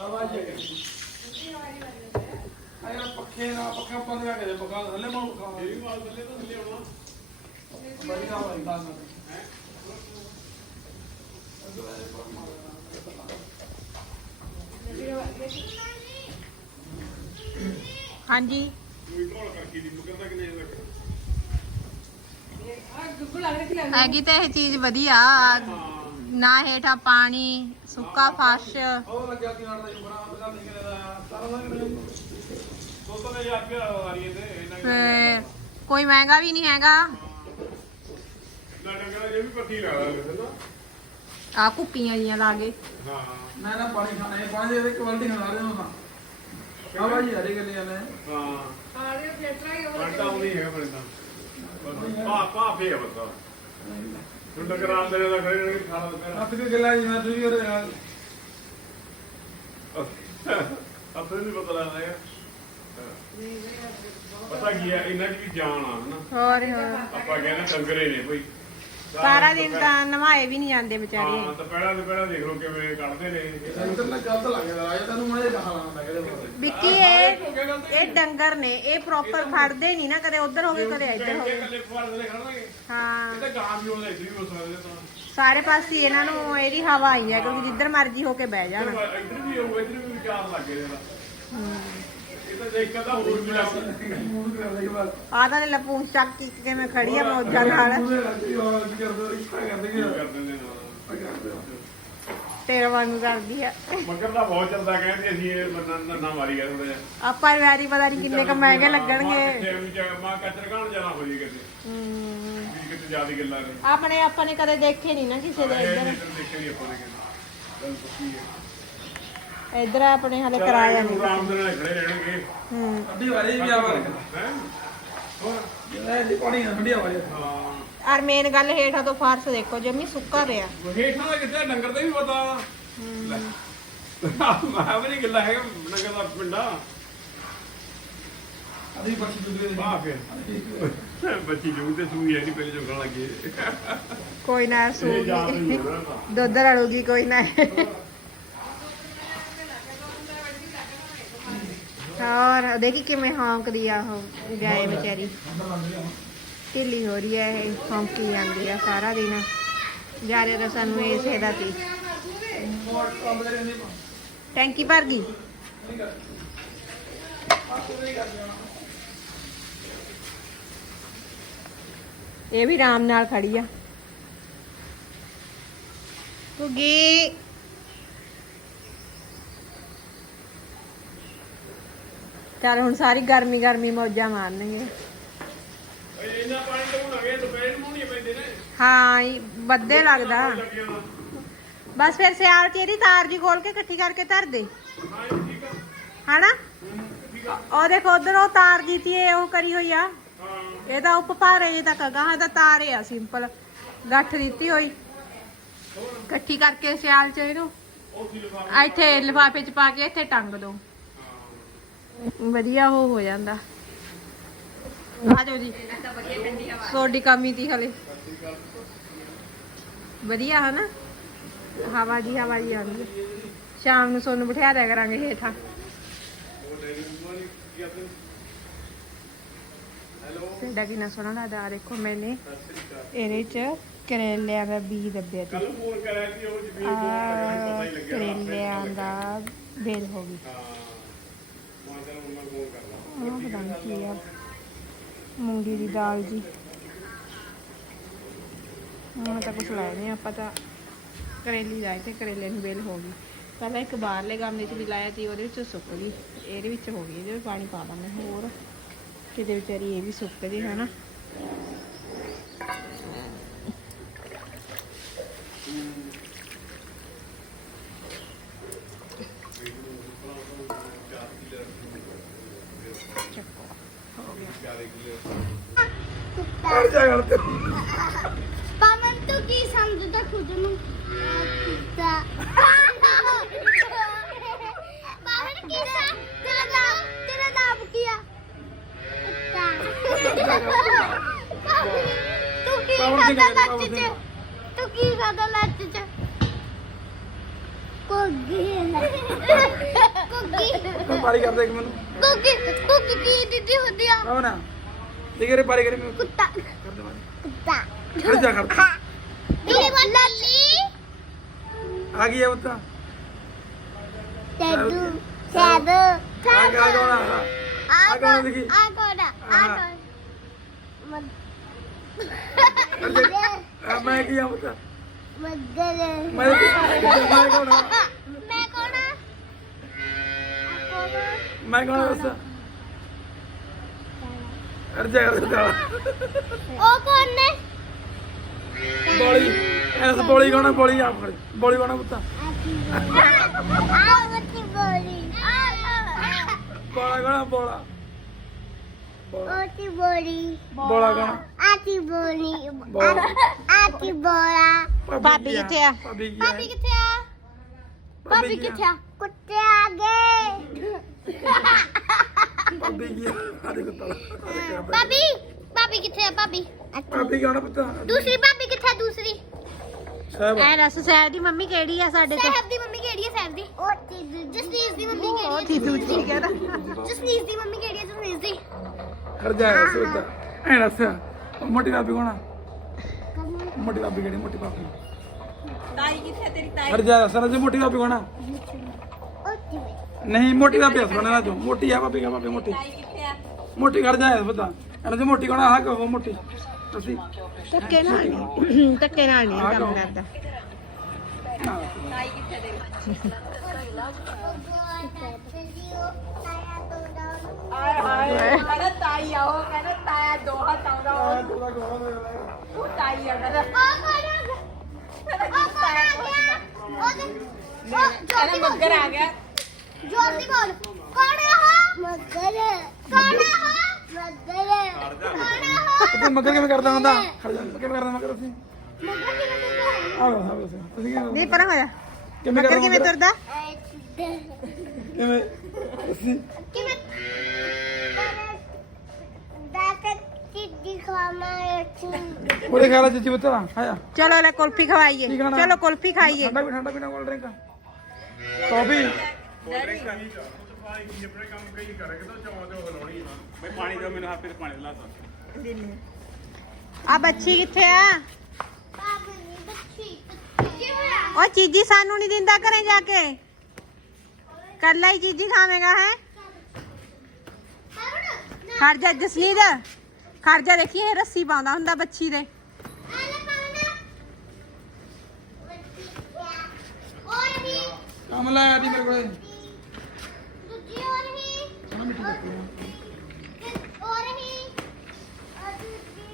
ਹਵਾ ਜੀ ਆਇਆ ਪੱਖੇ ਨਾ ਪੱਖਾ ਬੰਦ ਕਰਕੇ ਦੇ ਪੱਖਾ ਥੱਲੇ ਮਾ ਪੱਖਾ। ਇਹ ਵੀ ਮਾਲ ਥੱਲੇ ਤੋਂ ਥੱਲੇ ਆਉਣਾ ਹੈ ਹਾਂਜੀ ਹੈਗੀ ਤਾਂ ਇਹ ਚੀਜ਼ ਵਧੀਆ। ਨਾ ਹੇਠਾਂ ਪਾਣੀ ਸੁੱਕਾ ਫਰਸ਼। ਉਹ ਲੱਗਿਆ ਕਿ ਨਾਲ ਦਾ ਬਣਾ ਬਣਾ ਨਿਕਲਦਾ ਸਾਰਾ ਦਾ ਦੋਸਤੋ ਨੇ ਜਾ ਕੇ ਆ ਰਹੀ ਹੈ ਤੇ ਇਹਨਾਂ ਤੇ ਕੋਈ ਮਹਿੰਗਾ ਵੀ ਨਹੀਂ ਹੈਗਾ। ਵੀ ਪੱਤੀ ਕਿਸੇ ਦਾ ਆ ਕੁੱਪੀਆਂ ਜੀਆਂ ਲਾ ਕੇ। ਹਾਂ। ਮੈਂ ਨਾ ਪਾਣੀ ਖਾਣਾ ਹੈ ਪਾਣੀ ਦੇ ਇੱਕ ਬਾਲਟੀ ਖਾ ਰਹੇ ਹਾਂ ਹਵਾ ਜੀ ਹਰੇ ਗੱਲੇ ਨੇ ਹਾਂ। ਪਲਟਾ ਉਹ ਨਹੀਂ ਹੈਗਾ ਪਲਟਾ ਪਾ ਪਾ ਫੇ ਬਤਾ ਤੂੰ ਡੰਗਰਾਂ ਦੇ ਦਾ ਖੜੇ ਰਹਿਣਗੇ ਖਾਣਾ ਦੁਪਹਿਰ ਅੱਤ ਕੇ ਗੱਲਾਂ ਜੀ ਮੈਂ ਤੁਸੀਂ ਉਹਦੇ ਨਾਲ ਆਪਣੇ ਨਹੀਂ ਪਤਾ ਲੱਗਦਾ ਹੈ। ਪਤਾ ਕੀ ਹੈ। ਇਹਨਾਂ ਦੀ ਵੀ ਜਾਨ ਆ ਹਨਾ ਹੋਰ ਹੋਰ ਆਪਾਂ ਕਹਿੰਦੇ ਡੰਗਰੇ ਨੇ ਭਾਈ ਸਾਰਾ ਦਿਨ ਤਾਂ ਨਵਾਏ ਵੀ ਨਹੀਂ ਜਾਂਦੇ ਹਾਂ ਵਿਚਾਰੇ। ਤਾਂ ਪਹਿਲਾਂ ਤੇ ਪਹਿਲਾਂ ਦੇਖ ਲਓ ਕਿਵੇਂ ਕੱਢਦੇ ਨੇ। ਇੱਧਰ ਨਾ ਗਲਤ ਲੱਗਦਾ ਰਾਜ ਤੈਨੂੰ ਮੈਂ ਇਹ ਕਹਾ ਲਾਉਂਦਾ ਕਿਹਦੇ ਕੋਲ ਵਿੱਕੀ ਇਹ ਇਹ ਡੰਗਰ ਨੇ ਇਹ ਪ੍ਰੋਪਰ ਖੜਦੇ ਨਹੀਂ ਨਾ ਕਦੇ ਉਧਰ ਹੋਵੇ ਕਦੇ ਇੱਧਰ ਹੋਵੇ ਇਕੱਲੇ ਫੁਆਰ ਦੇ ਖੜਨਗੇ ਹਾਂ। ਇਹ ਤਾਂ ਗਾਂ ਵੀ ਉਹਦਾ ਇੱਧਰ ਵੀ ਹੋ ਸਕਦੇ ਤਾਂ। ਸਾਰੇ ਪਾਸੇ ਇਹਨਾਂ ਨੂੰ ਇਹਦੀ ਹਵਾ ਆਈ ਹੈ ਕਿਉਂਕਿ ਜਿੱਧਰ ਮਰਜ਼ੀ ਹੋ ਕੇ ਬਹਿ ਜਾਣ। ਇੱਧਰ ਵੀ ਹੋਊ ਇੱਧਰ ਵੀ ਵਿਚਾਰ ਲੱਗੇ ਇਹਦਾ। ਇਹ ਤਾਂ ਤਾਂ ਲਪੂਸ ਚੱਕ ਕੇ ਕਿਵੇਂ ਖੜੀ ਆ ਮੌਜਾਂ ਨਾਲ। ਨੇ ਤੇਰੇ ਵਾਂਗੂ ਕਰਦੀ ਆ। ਮੱਗਰ ਦਾ ਬਹੁਤ ਚੱਲਦਾ ਕਹਿੰਦੇ ਅਸੀਂ ਇਹ ਬੰਦਾ ਨਾ ਮਾਰੀ ਗਿਆ ਥੋੜਾ ਜਿਹਾ। ਆਪਾਂ ਵਾਰੀ ਪਤਾ ਨਹੀਂ ਕਿੰਨੇ ਕ ਮਹਿੰਗੇ ਲੱਗਣਗੇ। ਕਿੱਥੇ ਵੀ ਜਾ ਮਾਂ ਕਚਰ ਕਾਣ ਜਾਣਾ ਹੋ ਜੀ ਕਿਤੇ। ਹਮ। ਵੀ ਕਿਤੇ ਜ਼ਿਆਦਾ ਗੱਲਾਂ ਨੇ ਆਪਣੇ ਆਪਾਂ ਨੇ ਕਦੇ ਦੇਖੇ ਨਹੀਂ ਨਾ ਕਿਸੇ ਦੇ ਇਹ ਇੱਧਰ। ਨਹੀਂ ਦੇਖਿਆ ਨਹੀਂ ਆਪਾਂ ਨੇ ਕਦੇ। ਗੱਲ ਪੱਕੀ ਹੈ। ਇੱਧਰ ਆਪਣੇ ਹਲੇ ਕਰਾਇਆ ਨਹੀਂ। ਆਰਾਮ ਦੇ ਨਾਲ ਖੜੇ ਰਹਿਣਗੇ। ਹੂੰ। ਅੱਡੀ ਵਾਲੀ ਵੀ ਆਵਾ ਹੈ? ਹੋਰ? ਇਹ ਦੀ ਪਾਣੀ ਨਾ ਠੰਡੀ ਹਾਂ। ਔਰ ਮੇਨ ਗੱਲ ਹੇਠਾਂ ਤੋਂ ਫਰਸ਼ ਦੇਖੋ ਜਮੀ ਸੁੱਕਾ ਪਿਆ। ਹੇਠਾਂ ਦਾ ਕਿੱਥੇ ਡੰਗਰ ਦਾ ਵੀ ਪਤਾ। ਮੈਂ ਵੀ ਨਹੀਂ ਗੱਲਾਂ ਹੈਗਾ ਡੰਗਰ ਦਾ ਪਿੰਡਾ। ਅਦੀ ਬੱਚੀ ਦੁੱਧ ਦੇ। ਵਾਹ ਫਿਰ। ਬੱਚੀ ਜੂ ਤੇ ਸੂਈ ਹੈ ਨਹੀਂ ਪਹਿਲੇ ਜੋਗਣ ਲੱਗੇ। ਕੋਈ ਨਾ ਤਾਂ ਦੁੱਧ ਰੜੂਗੀ ਕੋਈ ਨਾ। ਹੋਰ ਦੇਖੀ ਕਿਵੇਂ ਹੌਂਕਦੀ ਆ ਉਹ ਗਾਏ ਵਿਚਾਰੀ। ਢਿੱਲੀ ਹੋ ਰਹੀ ਹੈ ਇਹ ਹੌਂਕੀ ਜਾਂਦੀ ਆ ਸਾਰਾ ਦਿਨ। ਜਾਰੇ ਤਾਂ ਸਾਨੂੰ ਇਸੇ ਦਾ ਤੀ। ਟੈਂਕੀ ਭਰ ਗਈ ਇਹ ਵੀ ਆਰਾਮ ਨਾਲ ਖੜੀ ਆ। ਕੁਗੀ ਚੱਲ ਹੁਣ ਸਾਰੀ ਗਰਮੀ ਗਰਮੀ ਮੌਜਾਂ ਮਾਰਨਗੇ। ਓਏ ਇੰਨਾ ਪਾਣੀ ਤੋਂ ਦੁਪਹਿਰ ਨੂੰ ਨਹੀਂ ਪੈਂਦੇ ਨੇ ਹਾਂ ਇਹ ਲੱਗਦਾ। ਬਸ ਫਿਰ ਸਿਆਲ ਚ ਇਹਦੀ ਤਾਰ ਜੀ ਖੋਲ ਕੇ ਇਕੱਠੀ ਕਰਕੇ ਧਰ ਦੇ। ਹਨਾ? ਉਹ ਦੇਖੋ ਉਧਰ ਉਹ ਤਾਰ ਜੀ ਤੀ ਇਹ ਉਹ ਕਰੀ ਹੋਈ ਆ। ਇਹ ਤਾਂ ਉੱਪ ਭਾਰੇ ਜੇ ਤੱਕ ਗਾਹਾਂ ਦਾ ਤਾਰ ਆ, ਸਿੰਪਲ। ਗੱਠ ਦਿੱਤੀ ਹੋਈ। ਇਕੱਠੀ ਕਰਕੇ ਸਿਆਲ ਚ ਇਹਨੂੰ। ਇੱਥੇ ਲਿਫਾਫੇ ਚ ਪਾ ਕੇ ਇੱਥੇ ਟੰਗ ਦੋ। ਵਧੀਆ ਉਹ ਹੋ ਜਾਂਦਾ। ਆ ਜਾਓ ਜੀ। ਤੁਹਾਡੀ ਕਮੀ ਤੀ ਹਲੇ। ਵਧੀਆ ਹੈ ਨਾ ਹਵਾ ਜੀ ਹਵਾ ਜੀ ਆਉਂਦੀ ਹੈ। ਸ਼ਾਮ ਨੂੰ ਸੋਨੂੰ ਬਿਠਾ ਦਿਆ ਕਰਾਂਗੇ ਹੇਠਾਂ। ਸਾਡਾ ਕਿੰਨਾ ਸੋਹਣਾ ਲੱਗਦਾ ਆ ਦੇਖੋ ਮੈਨੇ। ਇਹਦੇ ਚ ਕਰੇਲਿਆਂ ਦਾ ਬੀਜ ਦੱਬਿਆ ਤੇ ਕੱਲ ਫੋਨ ਕਰਿਆ ਕਿ ਉਹ ਜਮੀਨ ਆ ਪਤਾ ਹੀ ਲੱਗਿਆ ਕਰੇਲਿਆਂ ਦਾ ਬੇਲ ਹੋ ਗਈ। ਹਾਂ ਮੈਂ ਤੈਨੂੰ ਉਹਨਾਂ ਫੋਨ ਕਰਨਾ ਆਹ ਪਤਾ ਨਹੀਂ ਕੀ ਆ। ਮੂੰਗੀ ਦੀ ਦਾਲ ਜੀ। ਹੁਣ ਤਾਂ ਕੁਛ ਲਾਇਆ ਨਹੀਂ ਆਪਾਂ ਤਾਂ ਕਰੇਲੀ ਲਾਏ ਤੇ ਕਰੇਲੇ ਨੂੰ ਬੇਲ ਹੋ ਗਈ। ਪਹਿਲਾਂ ਇੱਕ ਬਾਹਰਲੇ ਗਮਲੇ 'ਚ ਵੀ ਲਾਇਆ ਸੀ, ਉਹਦੇ ਵਿੱਚ ਸੁੱਕ ਗਈ। ਇਹਦੇ ਵਿੱਚ ਹੋ ਗਈ, ਇਹਦੇ ਵਿੱਚ ਪਾਣੀ ਪਾ ਦਾਂਗੇ ਹੋਰ। ਕਿਤੇ ਵਿਚਾਰੀ ਇਹ ਵੀ ਸੁੱਕ ਜੇ, ਹਨਾ। ਚੱਕੋ ਕੋਗੀ ਕਰਦੇ ਇੱਕ ਮੈਨੂੰ। ਕੁਕੀ ਕੁਕੀ ਕੀ ਦਿੱਦੀ ਹੁੰਦੀ ਆ? ਆਓ ਨਾ ਦੇਖੇ ਰੇ ਪਾਰੀ ਕਰੇ ਮੈਨੂੰ। ਕੁੱਤਾ। ਕਰ ਦੇ ਮਾਰੀ ਕੁੱਤਾ। ਖੜ ਜਾ ਖੜ। ਜਾ। ਦੀਦੀ ਲੱਲੀ ਆ ਗਈ ਹੈ ਬਤਾ ਸੈਦੂ ਸੈਦੂ ਆ ਗਿਆ ਆ ਗਿਆ ਆ ਆ ਕੌਣ ਦੇਖੀ? ਆ ਕੌਣ ਆ? ਆ ਆਹ। ਕੌਣ? ਆ ਮੈਂ ਕੀ ਆ ਬਤਾ ਮੱਦਰ ਮੈਂ ਮੈਂ ਕੌਣ ਮੈਂ ਕੌਣ ਆ? ਦੱਸ? ਕਰ ਜਾ ਕਰ ਜਾ। ਉਹ ਕੌਣ ਨੇ? ਬੋਲੀ ਐਸ ਬੋਲੀ ਕੌਣ ਆ? ਬੋਲੀ ਆਪ ਖੜ। ਬੋਲੀ ਕੌਣ ਆ ਬਤਾ ਆ ਮੱਤੀ ਬੋਲੀ। ਆ ਬੋਲਾ ਕੌਣ ਆ? ਬੋਲਾ। ਆਤੀ ਬੋਲੀ। ਬੋਲਾ ਕੌਣ ਆ? ਆਤੀ ਬੋਲੀ। ਆਤੀ ਬੋਲਾ। ਭਾਬੀ ਕਿੱਥੇ ਆ? ਭਾਬੀ ਕਿੱਥੇ ਆ? ਭਾਬੀ ਕਿੱਥੇ ਆ? ਕੁੱਤੇ ਆ ਗਏ। ਭਾਬੀ ਕੀ ਦੇ ਕੁੱਤਾ ਭਾਬੀ ਭਾਬੀ ਕਿੱਥੇ ਆ ਭਾਬੀ? ਭਾਬੀ ਕੌਣ ਆ ਪੁੱਤ? ਦੂਸਰੀ ਭਾਬੀ ਕਿੱਥੇ ਆ ਦੂਸਰੀ? ਸਾਹਿਬ ਐ ਦੱਸ ਸਹਿਬ ਦੀ ਮੰਮੀ ਕਿਹੜੀ ਆ ਸਾਡੇ ਤੋਂ? ਸਾਹਿਬ ਦੀ ਮੰਮੀ ਕਿਹੜੀ ਹੈ ਸਾਹਿਬ ਦੀ? ਉਹ ਜਸਨੀਸ਼ ਦੀ ਮੰਮੀ ਕਿਹੜੀ ਉਹ ਹੈ ਥੀ ਦੂਜੀ ਕਹਿੰਦਾ ਜਸਨੀਸ਼ ਦੀ ਮੰਮੀ ਕਿਹੜੀ ਹੈ ਜਸਨੀਸ਼ ਦੀ? ਕਰ ਜਾ ਐਸ ਬਤਾ ਐ ਦੱਸ ਮੋਟੀ ਭਾਬੀ ਕੌਣ ਮੋਟੀ ਭਾਬੀ ਕਿਹੜੀ ਮੋਟੀ ਭਾਬੀ? ਤਾਈ ਕਿੱਥੇ ਤੇਰੀ ਤਾਈ? ਕਰ ਜਾ ਸਰ ਜੀ ਮੋਟੀ ਭਾਬੀ ਕੌਣ ਆ ਨਹੀਂ ਮੋਟੀ ਦਾ ਪਿਆਸ ਬਣਨਾ ਤੂੰ ਮੋਟੀ ਆ ਭਾਬੀ ਕਾ ਭਾਬੀ ਮੋਟੀ ਕਿੱਥੇ ਆ ਮੋਟੀ ਕਰ ਜਾ ਐਸ ਬਤਾ ਇਹਨਾਂ ਦੀ ਮੋਟੀ ਕੌਣ ਆ ਹਾਂ ਕਹੋ ਮੋਟੀ ਅਸੀਂ ਧੱਕੇ ਨਾਲ ਨਹੀਂ ਧੱਕੇ ਨਾਲ ਨਹੀਂ ਕੰਮ? ਕਰਦਾ ਤਾਈ ਕਿੱਥੇ ਤੇਰੀ ਆਏ ਹਾਏ ਕਹਿੰਦਾ ਤਾਈ ਆ ਉਹ ਕਹਿੰਦਾ ਤਾਇਆ ਦੋ ਹੱਥ ਆਉਂਦਾ ਉਹ ਤਾਈ ਆ ਕਹਿੰਦਾ ਕਹਿੰਦਾ ਮੱਗਰ ਆ ਗਿਆ। ਜੋਤੀ ਬੋਲ ਕੌਣ ਹੈ ਉਹ? ਮੱਗਰ ਕੌਣ ਹੈ ਉਹ? ਮੱਗਰ ਕੌਣ ਹੈ ਉਹ? ਤੂੰ ਮਗਰ ਕਿਵੇਂ ਕਰਦਾ ਹੁੰਦਾ? ਖੜ ਜਾ ਕਿਵੇਂ ਕਰਦਾ ਮਗਰ ਅਸੀਂ ਮੱਗਰ ਕਿਵੇਂ ਤੁਰਦਾ ਆ ਵਾ ਹਾਂ ਬਸ ਤੁਸੀਂ ਕਿਵੇਂ ਨਹੀਂ ਪਰਾਂ ਹੋ ਜਾ। ਕਿਵੇਂ ਮੱਗਰ ਕਰਦਾ ਕਿਵੇਂ ਤੁਰਦਾ? ਕਿਵੇਂ? ਅਸੀਂ ਕਿਵੇਂ? ਦਾਤ ਕਿੱਡੀ ਖਾਮਾ ਉਹਦੇ ਖਿਆਲ ਚ ਜੀ ਬਤਾ ਆਇਆ ਚਲੋ ਲੈ ਕੁਲਫੀ ਖਵਾਈਏ। ਕੀ ਖਾਣਾ? ਚਲੋ ਕੁਲਫੀ ਖਾਈਏ। ਠੰਡਾ ਕਾਫੀ। ਆ ਬਈ ਪਾਣੀ ਦਿਓ ਮੈਨੂੰ ਹੱਥ ਤੇ ਪਾਣੀ ਦਿਲਾ ਤਾ ਆ ਬੱਚੀ ਕਿੱਥੇ ਆ? ਉਹ ਚੀਜੀ ਸਾਨੂੰ ਨਹੀਂ ਦਿੰਦਾ ਘਰੇ ਜਾ ਕੇ। ਕੱਲਾ ਹੀ ਚੀਜੀ ਖਾਵੇਂਗਾ ਹੈ? ਕੌਣ ਖੜ ਜਾ ਜਸਨੀਤ। ਖੜ ਜਾ ਦੇਖੀ ਇਹ ਰੱਸੀ ਪਾਉਂਦਾ ਹੁੰਦਾ ਬੱਚੀ ਦੇ। ਆਲੇ ਪਾਉਣਾ ਔਰ ਹੀ ਕੰਮ ਲਾਇਆ ਦੀ ਮੇਰੇ ਕੋਲੇ। ਦੂਜੀ ਔਰ ਹੀ। ਹਾਂ ਮਿੱਠੀ ਲੱਗੀ ਆ। ਔਰ ਹੀ। ਔਰ ਦੂਜੀ।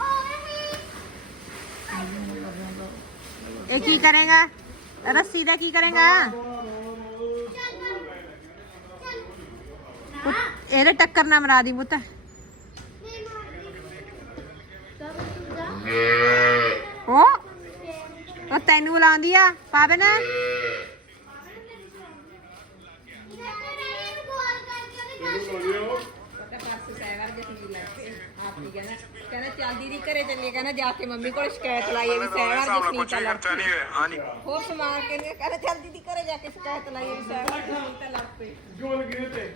ਔਰ ਹੀ। ਇਹ ਕੀ ਕਰੇਗਾ? ਰੱਸੀ ਦਾ ਕੀ ਕਰੇਗਾ? ਚੱਲ ਚੱਲ। ਪੁੱਤ, ਇਹਦੇ ਟੱਕਰ ਨਾ ਮਰਾ ਦੀ ਪੁੱਤ। ਨਹੀਂ ਮਾਰਦੀ। ਉਹ ਉਹ ਤੈਨੂੰ ਬੁਲਾਉਂਦੀ ਆ ਪਾਵੇ ਨਾ ਕਹਿੰਦਾ ਚੱਲ ਦੀਦੀ ਘਰੇ ਚੱਲੀਏ ਕਹਿੰਦਾ ਜਾ ਕੇ ਮੰਮੀ ਕੋਲ ਸ਼ਿਕਾਇਤ ਲਾਈਏ ਵੀ ਜਸਨੀਤ ਆ ਲੜ ਨਹੀਂ ਹੋਇਆ ਹਾਂ ਨਹੀਂ ਹੋਰ ਸਮਾਨ ਕੇ ਨੇ ਕਹਿੰਦਾ ਚੱਲ ਦੀਦੀ ਘਰੇ ਜਾ ਕੇ ਸ਼ਿਕਾਇਤ ਲਾਈਏ ਵੀ ਜਸਨੀਤ ਆ ਲੜ ਪਈ। ਜੋਲ ਗਿਰੇ ਤੇ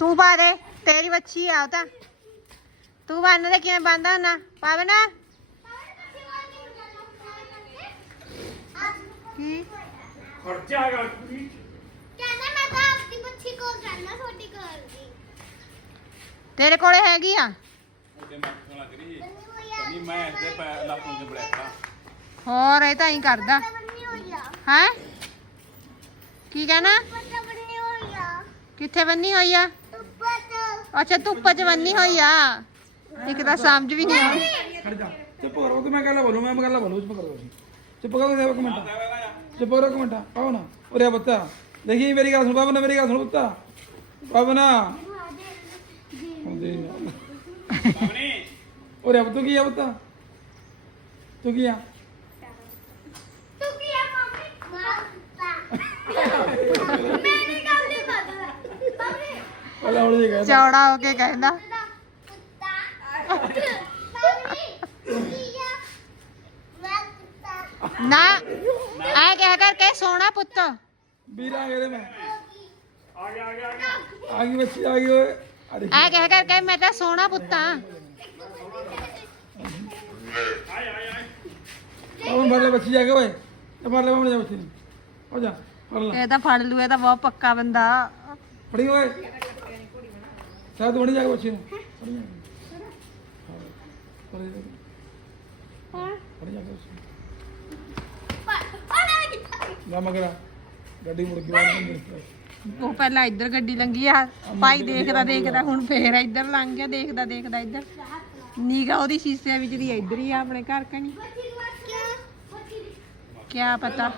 ਤੂੰ ਪਾ ਦੇ ਤੇਰੀ ਬੱਚੀ ਆ ਉਹ ਤਾਂ। ਤੂੰ ਬੰਨ ਦੇ ਕਿਵੇਂ ਬੰਦਾ ਨਾ ਪਾਵੇ ਨਾ ਕੀ ਖਰਚਾ ਗੱਲ ਪੂਰੀ ਤੇਰੇ ਕੋਲੇ ਹੈਗੀ ਆ? ਨਹੀਂ ਮੈਂ ਇਹਦੇ ਪੈ ਲਾਪੋਂ ਤੇ ਬੜਾਤਾ ਹੋਰ ਇਹ ਤਾਂ ਹੀ ਕਰਦਾ। ਹੈ? ਕੀ ਕਹਿਣਾ? ਕਿੱਥੇ ਬੰਨੀ ਹੋਈ ਆ? ਅੱਛਾ ਧੁੱਪ 'ਚ ਬੰਨੀ ਹੋਈ ਆ। ਇੱਕ ਤਾਂ ਸਮਝ ਵੀ ਨਹੀਂ ਆਉਂਦੀ। ਖੜ ਜਾ। ਚੁੱਪ ਕਰੋ। ਤੇ ਮੈਂ ਗੱਲ ਬੋਲੂ ਮੈਂ ਗੱਲ ਬੋਲੂ ਚੁੱਪ ਕਰੋ ਤੁਸੀਂ। ਚੁੱਪ ਕਰੋ ਤੇ ਇੱਕ ਮਿੰਟ। చెప్పవరా ఒక మాట పవన ఒరే బొత్త దహి వెరీ కాదు పవన వెరీ కాదు బొత్త పవన ఒరే अब तू किया बता तू किया तू किया मम्मी मैं नहीं काम नहीं करता मम्मी वाला उड़ जाएगा चौड़ा होके कहना कुत्ता मम्मी किया मैं कुत्ता ना ਐ ਕਹਿ ਕਰਕੇ ਸੋਹਣਾ ਪੁੱਤ। ਵੀਰ ਆ ਮੈਂ ਗਿਆ ਆ ਗਿਆ ਆ ਗਿਆ ਆ ਗਈ ਬੱਚੀ ਆ ਗਈ ਓਏ। ਐ ਕਹਿ ਕਰਕੇ ਮੈਂ ਤਾਂ ਸੋਹਣਾ ਪੁੱਤ ਆਏ ਆਏ ਆਏ ਉਹ ਮਰ ਲੈ ਬੱਚੀ ਜਾ ਕੇ ਓਏ। ਮਰ ਲੈ ਮਾਮਾ ਜਾ ਬੱਚੀ ਨੂੰ। ਹੋ ਜਾ ਫੜ ਲੈ। ਇਹ ਤਾਂ ਫੜ ਲੂ ਇਹ ਤਾਂ ਬਹੁਤ ਪੱਕਾ ਬੰਦਾ। ਫੜੀ ਓਏ। ਸਾਧ ਬਣੀ ਜਾ ਕੇ ਬੱਚੀ ਨੂੰ। ਫੜੀ ਜਾ। ਕੇ। ਹਾਂ। ਫੜੀ ਜਾ ਕੇ। ਫੜੀ ਜਾ ਕੇ ਮਗਰਾ ਗੱਡੀ ਮੁੜ ਕੇ ਨਹੀਂ ਉਹ ਪਹਿਲਾਂ ਇੱਧਰ ਗੱਡੀ ਲੰਗੀ ਆ। ਭਾਈ ਦੇਖਦਾ ਦੇਖਦਾ ਹੁਣ ਫੇਰ ਇੱਧਰ ਲੰਘ ਗਿਆ ਦੇਖਦਾ ਦੇਖਦਾ ਇੱਧਰ। ਨੀਗਾ ਉਹਦੀ ਸ਼ੀਸ਼ੇ ਵਿੱਚ ਦੀ ਇੱਧਰ ਹੀ ਆ ਆਪਣੇ ਘਰ ਕਣੀ। ਕਿਆ ਪਤਾ।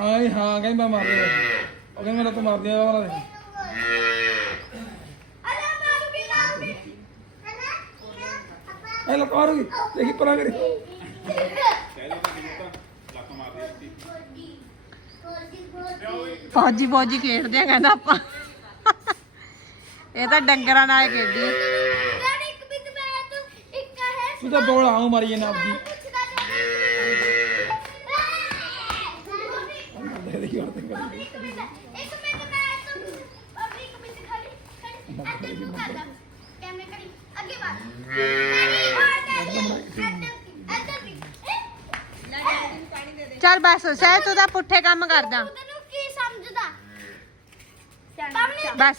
ਆਈ ਹਾਂ ਕਹਿੰਦਾ ਮਾਰ ਲਿਆ ਉਹ ਕਹਿੰਦਾ ਮੇਰਾ ਤੂੰ ਮਾਰ ਦਿਆ ਵਾਲਾ ਇਹ ਲੱਕ ਮਾਰੂਗੀ ਦੇਖੀ ਪਰਾਂ ਕਰੀ। ਫੌਜੀ ਫੌਜੀ ਖੇਡਦੇ ਆ ਕਹਿੰਦਾ ਆਪਾਂ। ਇਹ ਤਾਂ ਡੰਗਰਾਂ ਨਾਲ ਖੇਡੀ ਤੂੰ ਤਾਂ ਬੋਲ ਆਉ ਮਾਰੀ ਜਾਂਦਾ ਆਪਦੀ। ਦੇਖੀ ਹੋਰ ਤੇ ਕਰੀ ਇੱਕ ਮਿੰਟ ਮੈਂ ਤੂੰ ਅਭੀ ਇੱਕ ਮਿੰਟ ਖੜੀ ਖੜੀ ਇੱਧਰ ਤੂੰ ਕਰ ਲੈ ਕੈਮਰੇ ਖੜੀ ਅੱਗੇ ਬਾਤ ਇੱਧਰ ਵੀ ਚੱਲ ਬਸ ਸਹਿ ਤੂੰ ਤਾਂ ਪੁੱਠੇ ਕੰਮ ਕਰਦਾ। ਤੈਨੂੰ ਕੀ ਸਮਝਦਾ? ਬਸ।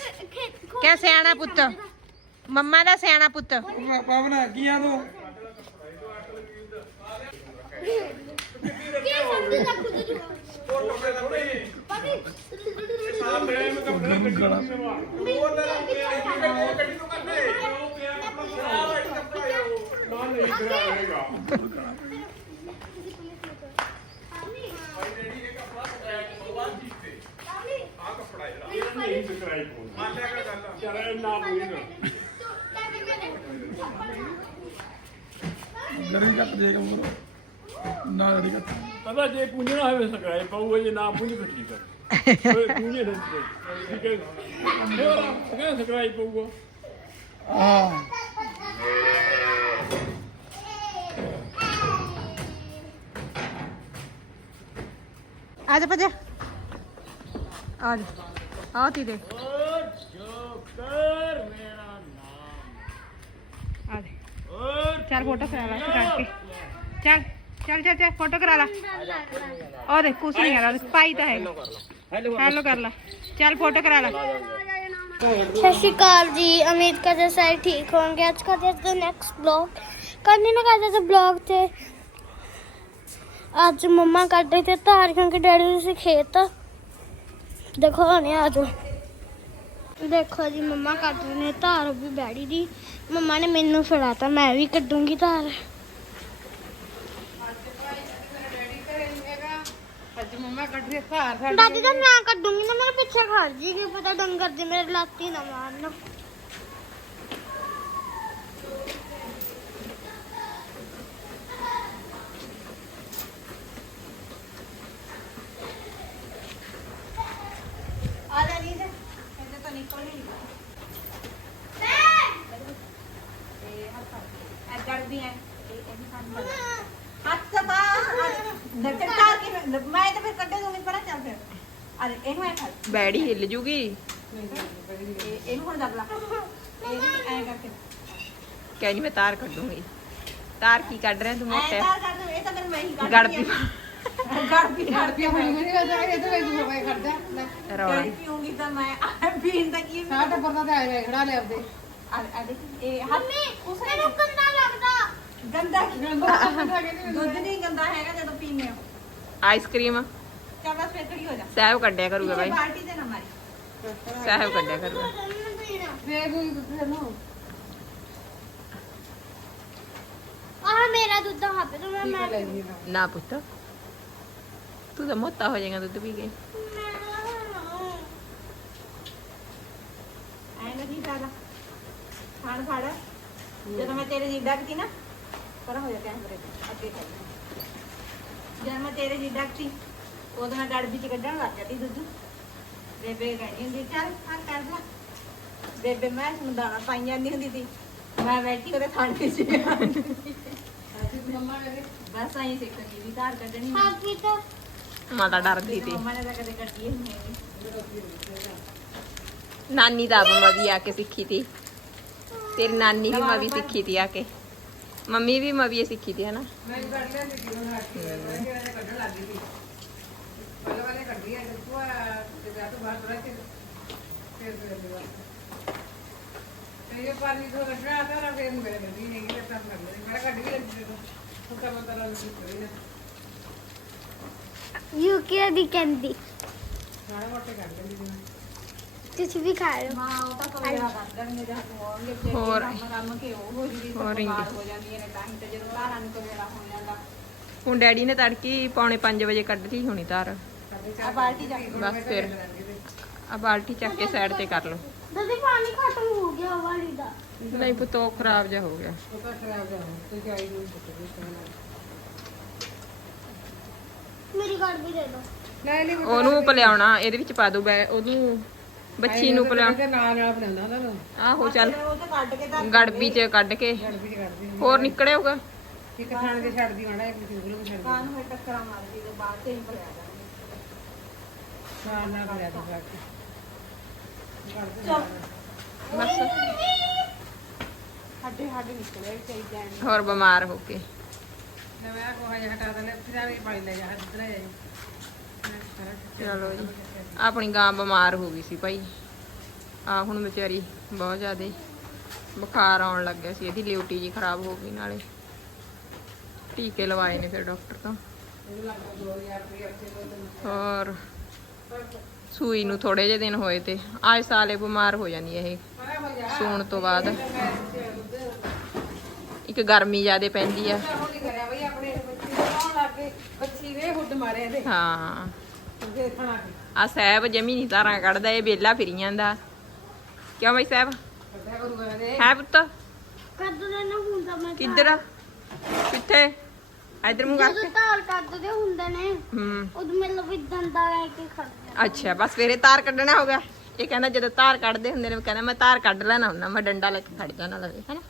ਕਿਆ ਸਿਆਣਾ ਪੁੱਤ? ਮੰਮਾ ਦਾ ਸਿਆਣਾ ਪੁੱਤ। ਪਾਵਨਾ ਕੀ ਆ ਤੂੰ? ਕੀ ਸਮਝਦਾ ਖੁਦ ਨੂੰ ਪਾਪੀ ਆ ਪ੍ਰੇਮ ਕੱਪੜੇ ਗੱਡੀ ਨੂੰ ਨਾ ਨਹੀਂ ਕਰਾ ਰਹੇਗਾ ਇਹ ਨਹੀਂ ਸਬਸਕ੍ਰਾਈਬ ਹੋ ਮੰਨ ਲਿਆ ਕਰ ਗੜੀ ਕੱਟ ਦੇ ਕੰਮ ਕਰੋ। ਨਾ ਗੜੀ ਕੱਟ ਪਤਾ ਜੇ ਪੁੰਜਣਾ ਹੋਵੇ ਸਬਸਕ੍ਰਾਈਬ ਪਾਊਗਾ ਜੇ ਨਾ ਪੁੰਜ ਤਾਂ ਠੀਕ ਹੈ ਕੋਈ ਪੁੰਜੇ ਨਹੀਂ ਠੀਕ ਹੈ। ਹੋਰ ਕਹਿੰਦਾ ਸਬਸਕ੍ਰਾਈਬ ਪਾਊਗਾ। ਹਾਂ ਆ ਜਾ ਭਜਾ। ਆ ਜਾ। ਆ ਤੀ ਦੇ ਜੋਕਰ ਮੇਰਾ ਨਾਮ। ਆ ਦੇ। ਚੱਲ ਫੋਟੋ ਕਰਾ ਲਾ ਕੱਟ ਕੇ। ਚੱਲ ਚੱਲ ਚੱਲ ਚੱਲ ਫੋਟੋ ਕਰਾ ਲਾ। ਉਹ ਦੇਖ ਕੁਛ ਨਹੀਂ ਹੈਗਾ ਪਾਈ ਤਾਂ ਹੈ। ਹੈਲੋ ਕਰ ਲਾ। ਚੱਲ ਫੋਟੋ ਕਰਾ ਲਾ। ਸਤਿ ਸ਼੍ਰੀ ਅਕਾਲ ਜੀ ਉਮੀਦ ਕਰਦੇ ਸਾਰੇ ਠੀਕ ਹੋਣਗੇ। ਅੱਜ ਕਰਦੇ ਹਾਂ ਨੈਕਸਟ ਬਲੌਗ ਕੰਟੀਨਿਊ ਕਰਦੇ ਹਾਂ ਬਲੌਗ ਤੇ। ਅੱਜ ਮੰਮਾ ਕੱਢ ਰਹੀ ਤੇ ਧਾਰ ਕਿਉਂਕਿ ਡੈਡੀ ਸੀ ਖੇਤ ਦੇਖੋ ਹਣੇ ਆ ਜਾਓ ਦੇਖੋ ਜੀ ਮੰਮਾ ਕੱਢ ਨੇ ਧਾਰ ਵੀ ਬੈੜੀ ਦੀ। ਮੰਮਾ ਨੇ ਮੈਨੂੰ ਫੜਾਤਾ ਮੈਂ ਵੀ ਕੱਢੂੰਗੀ ਧਾਰ। ਅੱਜ ਮੰਮਾ ਕੱਢ ਰਹੀ ਘਰ ਦਾਦੀ ਤਾਂ ਮੈਂ ਕੱਢੂੰਗੀ ਨਾ ਮੇਰੇ ਪਿੱਛੇ ਖੜ ਜੀ ਕੀ ਪਤਾ ਡੰਗਰ ਦੇ ਮੇਰੇ ਲਾਤੀ ਨਾ ਮਾਰਨ ਆ ਜਾ ਨੀਂਦ ਇਹਦੇ ਤੋਂ ਨਿਕਲ ਨਹੀਂ ਐਦਾਂ ਵੀ ਹੈ ਹੱਥ ਬਾ ਨੱਟੇ ਤਾਰ ਕੇ ਮੈਂ ਤਾਂ ਫਿਰ ਕੱਢੇ ਦੂੰਗੀ ਪਰ ਚੱਲ ਫਿਰ ਆ ਦੇ ਇਹਨੂੰ ਐ ਕਰ ਬੈੜੀ ਹਿੱਲ ਜੂਗੀ। ਇਹ- ਇਹਨੂੰ ਹੁਣ ਦਬ ਲਾ। ਇਹ ਐ ਕਰਕੇ। ਕਹਿ ਨਹੀਂ ਮੈਂ ਤਾਰ ਕੱਢੂੰਗੀ ਤਾਰ ਕੀ ਕੱਢ ਰਿਹਾ ਤੂੰ ਐ ਮੋਟੇ ਤਾਰ ਕਰ ਦੂੰ ਇਹ ਤਾਂ ਫਿਰ ਮੈਂ ਹੀ ਕੱਢ ਗੜਦੀ। ਗੜਦੀ ਗੜਦੀ ਰੌਲਾ। ਪੀਉਂਗੀ ਤਾਂ ਮੈਂ। ਪੀਣ ਦਾ ਕੀ ਸਾਡਾ ਪਰਦਾ ਤੇ ਆਏ ਖੜਾ ਲੈ ਆਪਦੇ। ਆ ਆ ਦੇਖ ਇਹ ਹੱਥ ਮੰਮੀ ਮੈਨੂੰ ਗੰਦਾ ਲੱਗਦਾ। ਗੰਦਾ ਦੁੱਧ ਨਹੀਂ ਗੰਦਾ ਹੈਗਾ ਜਦੋਂ ਪੀਂਦੇ ਹੋ ਆਈਸਕ੍ਰੀਮ। ਚੱਲ ਬਸ ਫਿਰ ਖੜੀ ਹੋ ਜਾ। ਸਾਹਿਬ ਕੱਢਿਆ ਕਰੂਗਾ ਬਾਈ। ਬਾਲਟੀ ਦੇ ਨਾ ਮਾਰੀ। ਸਾਹਿਬ ਕੱਢਿਆ ਕਰੂਗਾ। ਫੇਰ ਕੋਈ ਫਿਰ ਨਾ ਆਹ ਮੇਰਾ ਦੁੱਧ ਹਾਪੇ ਤੋਂ ਮੈਂ ਮੈਂ ਨਾ ਪੁੱਤ। ਤੂੰ ਤਾਂ ਮੋਟਾ ਹੋ ਜਾਏਗਾ ਦੁੱਧ ਪੀ ਕੇ। ਐ ਨਹੀਂ ਫੜ ਜਦੋਂ ਮੈਂ ਤੇਰੇ ਜੀ ਡੱਕਤੀ ਨਾ ਪਰ ਹੋ ਜਾ ਕੈਮਰੇ ਤੇ। ਅੱਗੇ ਚੱਲ। ਜਦ ਮੈਂ ਤੇਰੇ ਜੀ ਡੱਕਤੀ ਉਦੋਂ ਮੈਂ ਗੜ ਵਿੱਚ ਕੱਢਣ ਲੱਗ ਜਾਂਦੀ ਦੁੱਧ। ਬੇਬੇ ਕਹਿੰਦੀ ਹੁੰਦੀ ਚੱਲ ਆ ਕਰ ਲਾ। ਬੇਬੇ ਮੈਂ ਨੂੰ ਦਾਣਾ ਪਾਈ ਜਾਂਦੀ ਹੁੰਦੀ ਸੀ ਮੈਂ ਬੈਠੀ ਉਹਦੇ ਖਾਣੇ 'ਚ ਮੰਮਾ ਨੇ ਬਸ ਆਈ ਸਿੱਖਣੀ ਵੀ ਧਾਰ ਕੱਢਣੀ ਹਾਪੀ ਤਾਂ। ਮਾਤਾ ਡਰਦੀ ਤੀ। ਮੰਮਾ ਨੇ ਤਾਂ ਕਦੇ ਕੱਢੀ ਨਹੀਂ ਨਾਨੀ ਦਾ ਆਪ ਮਵੀ ਆ ਕੇ ਸਿੱਖੀ ਤੀ। ਤੇਰੀ ਨਾਨੀ ਵੀ ਮਵੀ ਸਿੱਖੀ ਤੀ ਆ ਕੇ। ਮੰਮੀ ਵੀ ਮਵੀ ਸਿੱਖੀ ਤੀ ਹਨਾ? ਮੈਂ ਵੀ ਕੱਢ ਲੈਂਦੀ ਸੀ ਮੈਂ ਕਿਹਾ ਇਹਨੇ ਕੱਢਣ ਲੱਗ ਸੀ। ਪਹਿਲਾਂ ਵਾਲੇ ਕੱਢੀ ਹੈ ਜਦੋਂ ਆ ਤੇ ਵਿਆਹ ਤੋਂ ਬਾਅਦ ਥੋੜਾ ਚਿਰ ਫਿਰ ਫਿਰ ਦੇ ਬਾਅਦ ਤੇ ਇਹ ਪਾਣੀ ਤੋਂ ਕੱਢਣਾ ਤਾਂ ਨਾ ਫਿਰ ਮੇਰੇ ਬੰਦੀ ਨਹੀਂ ਕਿ ਤਾਂ ਕਰ ਕੱਢ ਵੀ ਤਾਂ ਕਰੀ ਨਾ ਦੀ ਕੈਂਡੀ। ਮਾੜਾ ਮੋਟੇ ਕੱਢ ਲੈਂਦੀ ਮੈਂ। ਤੁਸੀਂ ਵੀ ਖਾ ਲਓ। ਹਾਂ ਉਹ ਤਾਂ ਕੋਈ ਨਾ ਕਰ ਦੇਣਗੇ ਜਾਂ ਹੋਣਗੇ ਹੋਰ। ਕੰਮ ਕੰਮ ਕੇ ਉਹ ਹੋ। ਬਿਮਾਰ ਹੋ। ਜਾਂਦੀਆਂ ਨੇ ਤਾਂ ਹੀ ਤੇ ਜਦੋਂ ਘਰਾਂ ਨੂੰ ਕੋਈ ਵੇਲਾ ਹੋ ਜਾਂਦਾ। ਹੁਣ ਡੈਡੀ ਨੇ ਤੜਕੀ ਪੌਣੇ 5 ਵਜੇ ਕੱਢ ਲਈ ਹੋਣੀ ਧਾਰ ਆ ਬਾਲਟੀ ਬਸ ਫਿਰ। ਆ ਬਾਲਟੀ ਚੱਕ ਕੇ ਸਾਈਡ ਤੇ ਕਰ ਲਓ। ਦਦੀ ਪਾਣੀ ਖਤਮ ਹੋ ਗਿਆ ਵਾਲੀ ਦਾ। ਨਹੀਂ ਪੁੱਤੋ ਖਰਾਬ ਜਾ ਹੋ ਗਿਆ। ਉਹ ਤਾਂ ਖਰਾਬ ਜਾ ਹੋ ਤੇ ਜਾਈ ਨਹੀਂ ਸਕਦੀ ਮੇਰੀ ਕਾਰਡ ਵੀ ਦੇ ਦਿਓ ਲੈ ਲਈ ਉਹਨੂੰ ਪਲਿਆਉਣਾ ਇਹਦੇ ਵਿੱਚ ਪਾ ਦੋ ਬੈ ਉਹਨੂੰ ਬੱਚੀ ਨੂੰ ਪਲਿਆ ਤੇ ਨਾਲ ਨਾਲ ਬਣਾਉਂਦਾ ਨਾ। ਆਹੋ ਚੱਲ। ਗੜਬੀ ਚ ਕੱਢ ਕੇ। ਗੜਬੀ ਚ ਕੱਢਦੀ ਹੋਰ ਨਿਕਲੇ ਹੋਗਾ ਇੱਕ ਥਾਣ ਛੱਡਦੀ ਮਾੜਾ ਇੱਕ ਚੂਗਲ ਨੂੰ ਛੱਡਦੀ ਕਾਨ ਹੋਏ ਟੱਕਰਾਂ ਮਾਰਦੀ ਤੇ ਬਾਅਦ ਤੇ ਹੀ ਭਰਿਆ ਜਾਣਗੇ ਨਾਲ ਨਾਲ ਕਰਿਆ ਤੂੰ ਜਾ ਕੇ। ਬਸ। ਹੱਡੇ ਹੱਡ ਨਿਕਲੇ ਚਾਹੀਦੇ ਜਾਣ ਹੋਰ ਬਿਮਾਰ ਹੋ ਕੇ। ਲੈ ਮੈਂ ਕੋਹਾ ਜਿਹਾ ਹਟਾ ਦਲੇ ਫਿਰ ਆ ਵੀ ਪਾਣੀ ਲੈ ਜਾ ਹੱਥ ਲੈ ਜਾ। ਚਲੋ ਜੀ। ਆਪਣੀ ਗਾਂ ਬਿਮਾਰ ਹੋ ਗਈ ਸੀ ਭਾਈ। ਆ ਹੁਣ ਵਿਚਾਰੀ ਬਹੁਤ ਜ਼ਿਆਦੇ ਬੁਖਾਰ ਆਉਣ ਲੱਗ ਗਿਆ ਸੀ ਇਹਦੀ ਲਿਊਟੀ ਜੀ ਖਰਾਬ ਹੋ ਗਈ ਨਾਲੇ। ਟੀਕੇ ਲਵਾਏ ਨੇ ਫਿਰ ਡਾਕਟਰ ਤੋਂ। ਹੋਰ। ਸੂਈ ਨੂੰ ਥੋੜੇ ਜਿਹੇ ਦਿਨ ਹੋਏ ਤੇ। ਆਏ ਸਾਲੇ ਬਿਮਾਰ ਹੋ ਜਾਂਦੀ ਇਹ। ਸੂਣ ਤੋਂ ਬਾਅਦ। ਇੱਕ ਗਰਮੀ ਜ਼ਿਆਦੇ ਪੈਂਦੀ ਆ। ਹੁਣ ਨਹੀਂ ਕਰਿਆ ਬਈ ਆਪਣੇ ਬੱਚੇ ਆਉਣ ਲੱਗ ਗਏ। ਬੱਚੀ ਨੇ ਹੁੱਡ ਮਾਰੇ ਇਹਦੇ। ਹਾਂ। ਫੇਰ ਖਾਣਾ ਕੇ? ਆ ਸਾਹਿਬ ਜਮੀ ਨਹੀਂ ਧਾਰਾਂ ਕੱਢਦਾ ਇਹ ਬੇਲਾ ਫਿਰੀ ਜਾਂਦਾ। ਕਿਉਂ ਬਈ ਸਾਹਿਬ ਕੱਢਿਆ ਕਰੂਗਾ ਇਹਦੇ। ਹੈ ਪੁੱਤ। ਕੱਦ ਦੇ ਨਾ ਹੁੰਦਾ ਮੈਂ ਕਿੱਧਰ? ਕਿੱਥੇ? ਇਧਰ ਮੂੰਹ ਜਦੋਂ ਕਰਕੇ ਤਾਰ ਕੱਢਦੇ ਹੁੰਦੇ ਨੇ ਹੂੰ। ਉਦੋਂ ਮਤਲਬ ਵੀ ਦੰਦਾ ਲੈ ਕੇ ਖੜਦੇ। ਅੱਛਾ, ਬਸ ਸਵੇਰੇ ਤਾਰ ਕੱਢਣਾ ਹੋ ਗਿਆ। ਇਹ ਕਹਿੰਦਾ ਜਦੋਂ ਤਾਰ ਕੱਢਦੇ ਹੁੰਦੇ ਨੇ ਕਹਿੰਦਾ ਮੈਂ ਤਾਰ ਕੱਢ ਲੈਣਾ ਹੁੰਦਾ, ਮੈਂ ਡੰਡਾ ਲੈ ਕੇ ਖੜ ਜਾਣਾ ਲਵੇ, ਹੈਨਾ?